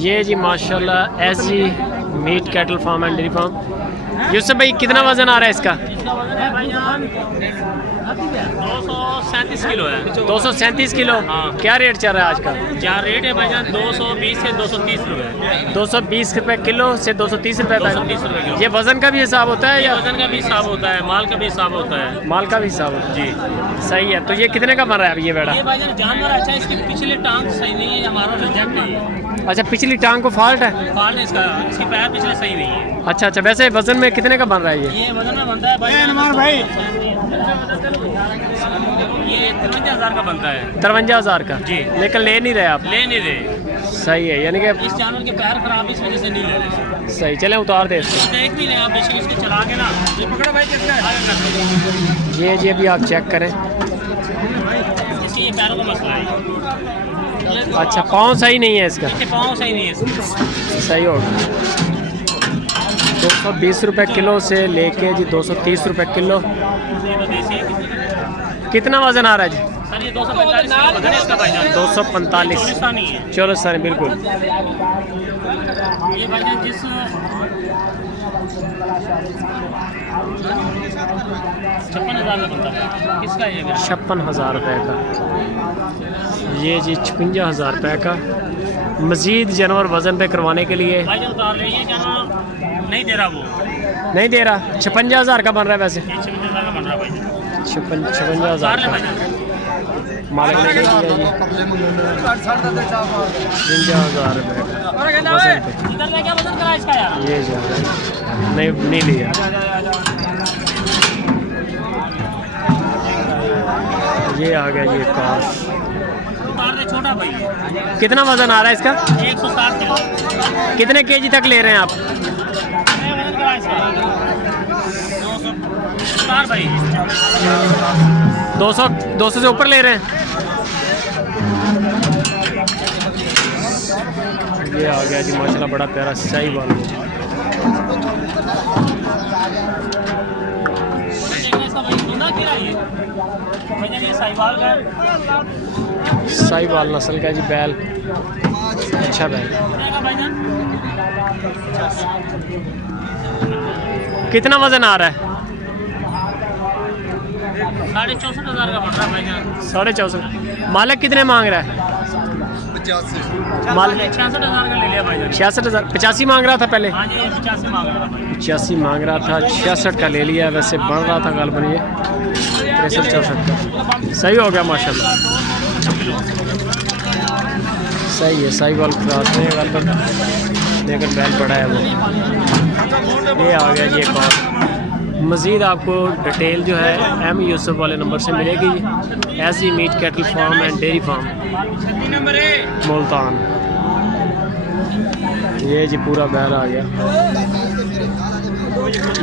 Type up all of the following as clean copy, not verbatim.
ये जी माशाल्लाह ऐसी meat cattle farm and dairy farm. Yusuf भाई कितना वजन आ रहा है इसका? 237 किलो है। 237 किलो। हाँ। क्या रेट चल रहा है आज का? क्या रेट है भाईजान? 220 से 230 रुपए। 220 रुपए किलो से 230 रुपए तक। 230 रुपए किलो। ये वजन का भी हिसाब होता है या वजन का भी हिसाब होता है, माल का भी हिसाब होता है। माल का भी हिसाब होता है? जी सही है। तो ये कितने का बन रहा है अब ये बेड़ा? ये भाईजान जानवर अच्छा है, इसकी पिछले टांग सही नहीं है, हमारा रिजेक्ट है ये। अच्छा, पिछली टांग को फॉल्ट है? फाल्ट है इसका, इसकी पैर पिछले सही नहीं है। अच्छा अच्छा। वैसे वजन में कितने का बन रहा है ये? ये वजन में बनता है भाई, ये 53,000 का बनता है। 53,000 का जी। लेकिन ले नहीं रहे आप? ले नहीं दे। सही है, यानी कि इस जानवर के पैर खराब है, इस वजह से नहीं ले रहे। सही। चले उतार दे इसको। देख भी लें आप, बेशक इसको चला के ना। ये पकड़ा भाई, किसका है? ये जी अभी आप चेक करें। इसकी ये पैरों का मसला है। अच्छा, पाँव सही नहीं है इसका? इसके पाँव सही नहीं है इसके। सही होगा। 220 रुपए किलो से लेके जी 230 रुपए किलो। ये तो देसी है। कितना वजन आ रहा है जी? सर ये 245 किलो वजन है इसका भाईजान। 245। चोलिस्तानी है। चलो सर, बिल्कुल। ये भाईजान जिस 56,000 का बनता है। किसका है ये? 56,000 रुपये का। ये जी 56,000 रुपये का। मज़ीद जानवर वज़न पे करवाने के लिए भाईजान उतार ले। ये जानवर नहीं दे रहा वो। नहीं दे रहा। 56,000 का बन रहा है वैसे। ये 56,000 का बन रहा है भाईजान। 56,000 उतार ले का भाईजान। मालिक ने ले लिया जी 53,000 रुपये का वज़न पे। इधर से क्या वजन करा इसका यार? ये जा रहा है। नहीं लिया। ये आ गया ये कार। उतार दे छोटा भाई। कितना वज़न आ रहा है इसका? 160 किलो। कितने केजी तक ले रहे हैं आप? वजन करा इसका 200। उतार भाई। 200 से ऊपर ले रहे हैं। ये आ गया जी माशाल्लाह बड़ा प्यारा शाही बाल। साहिवाल नस्ल का जी बैल। अच्छा बैल। कितना वजन आ रहा है? 64,000 का बन रहा है भाईजान। 64,500। मालिक कितने मांग रहा है? 85। मालिक 66,000 का ले लिया भाईजान। 66,000। 85 मांग रहा था पहले। हाँ जी, 85 मांग रहा था भाई। 85 मांग रहा था, 66 का ले लिया। वैसे बढ़ रहा था गालबन ये 63-64 का। सही हो गया माशाल्लाह। सही है। सही बॉल क्रॉस में गालबन लेकिन बैल पड़ा है वो। ये आ गया जी एक और। मज़ीद आपको डिटेल जो है एम यूसुफ वाले नंबर से मिलेगी। ऐसी meat cattle farm and dairy farm Multan. ये जी पूरा बैल आ गया।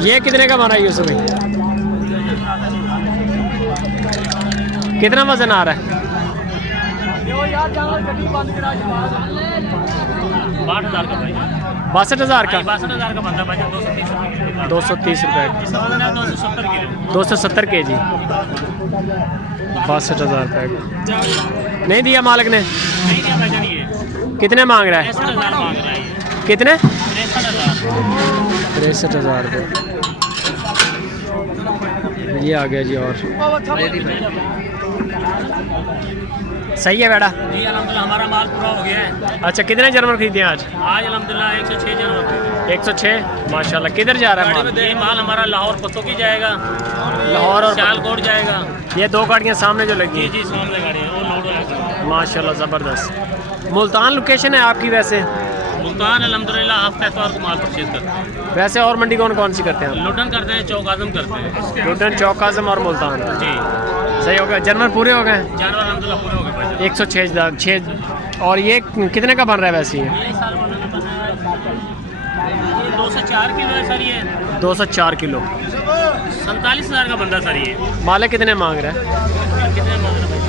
ये कितने का बना है यूसुफ भाई? कितना वजन आ रहा है? 62,000 का भाई। 62,000 का। 62,000 का बनता है भाईजान। 230 रुपये। 270 किलो। 270 केजी। 62,000 रुपये का नहीं दिया मालिक ने। नहीं दिया भाईजान। ये कितने मांग रहा है? 63,000 मांग रहा है ये। कितने? 63,000। 63,000 रुपये। ये आ गया जी और सही है बेटा। जी अल्हम्दुलिल्लाह हमारा माल पूरा हो गया है। अच्छा, कितने जानवर खरीदे आज? आज अल्हम्दुलिल्लाह 106 जानवर खरीदे। 106 माशाल्लाह। किधर जा रहा है माल? ये माल हमारा लाहौर पतोकी जाएगा, लाहौर और सियालकोट जाएगा। ये दो गाड़ियाँ सामने जो लगी जी हैं। जी सामने गाड़ी है, वो लोड लगी। माशाल्लाह ज़बरदस्त। मुल्तान लोकेशन है आपकी वैसे? मुल्तान अल्हम्दुलिल्लाह हफ्ते एतवार को माल परचेज करते हैं। वैसे और मंडी कौन कौन सी करते हैं? लुटन करते हैं, चौक आजम करते हैं। लुटन, चौक आज़म और मुल्तान। जी सही हो गया। जानवर पूरे हो गए? जानवर अल्हम्दुलिल्लाह पूरे हो गए भाई। 106। और ये कितने का बन रहा है वैसे? ये साल वाले का बना है, ये 204 किलो है सर। ये 204 किलो। 47,000 का बंदा सर। ये मालिक कितने मांग रहा है? कितने मांग रहा भाई?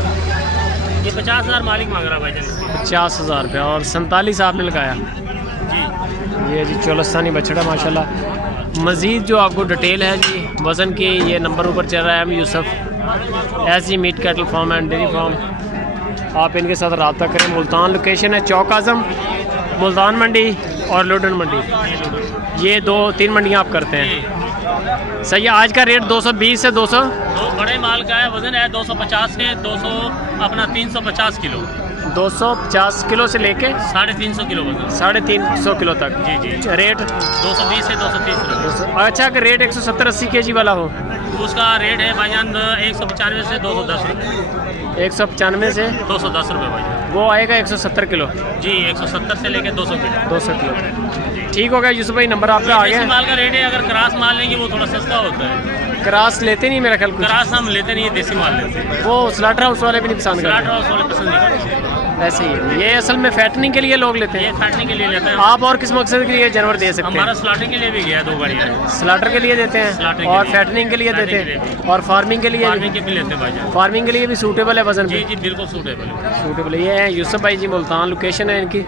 ये 50,000 मालिक मांग रहा भाई जान। 50,000 रुपये और 47 आपने लगाया। जी ये जी चोलस्तानी बछड़ा माशाल्लाह। मज़ीद जो आपको डिटेल है जी वज़न की, ये नंबर ऊपर चल रहा है एम यूसुफ ऐसी meat cattle farm and dairy farm. आप इनके साथ रब्ता करें। मुल्तान लोकेशन है चौक आज़म मुल्तान मंडी और लुधियाना मंडी, ये 2-3 मंडियाँ आप करते हैं। सही है। आज का रेट 220 से 200, तो बड़े माल का है, वजन है 250 से 200 अपना 350 किलो, 250 किलो से लेके 350 किलो वजन। 350 किलो तक। जी जी। रेट 220 से 230 रुपये। अच्छा, अगर रेट 170-80 केजी वाला हो उसका रेट है भाईजान 195 से 210 रुपये। 195 से 210 रुपये भाईजान। वो आएगा 170 किलो। जी 170 से लेके 200 किलो। 200 किलो। ठीक हो गया यूसुफ भाई, नंबर आपका आ देसी गया। माल का रेट है, अगर क्रास माल लेंगे वो थोड़ा सस्ता होता है। क्रास लेते नहीं मेरा ख्याल कुछ। क्रास हम लेते नहीं है, देसी माल लेते हैं। वो स्लाटर हाउस वाले भी नहीं पसंद स्लाटर करते। हाउस वाले पसंद नहीं करते। ऐसे ही ये असल में फैटनिंग के लिए लोग लेते ये हैं। काटने के लिए लेते हैं। आप और किस मकसद के लिए जानवर दे सकते हमारा हैं? स्लाटिंग के लिए भी गया 2 गाड़ियाँ हैं। स्लाटर के लिए देते हैं स्लाटरिंग और के लिए। फैटनिंग के लिए देते फैटनिंग के हैं और फार्मिंग के लिए फार्मिंग के भी लेते हैं भाईजान। फार्मिंग के लिए भी सूटेबल है वजन जी भी। जी बिल्कुल सूटेबल है। सूटेबल है। ये है यूसुफ भाई जी, मुल्तान लोकेशन है इनकी,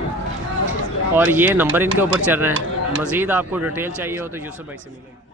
और ये नंबर इनके ऊपर चल रहे हैं। मज़ीद आपको डिटेल चाहिए हो तो यूसुफ भाई से मिलेंगे।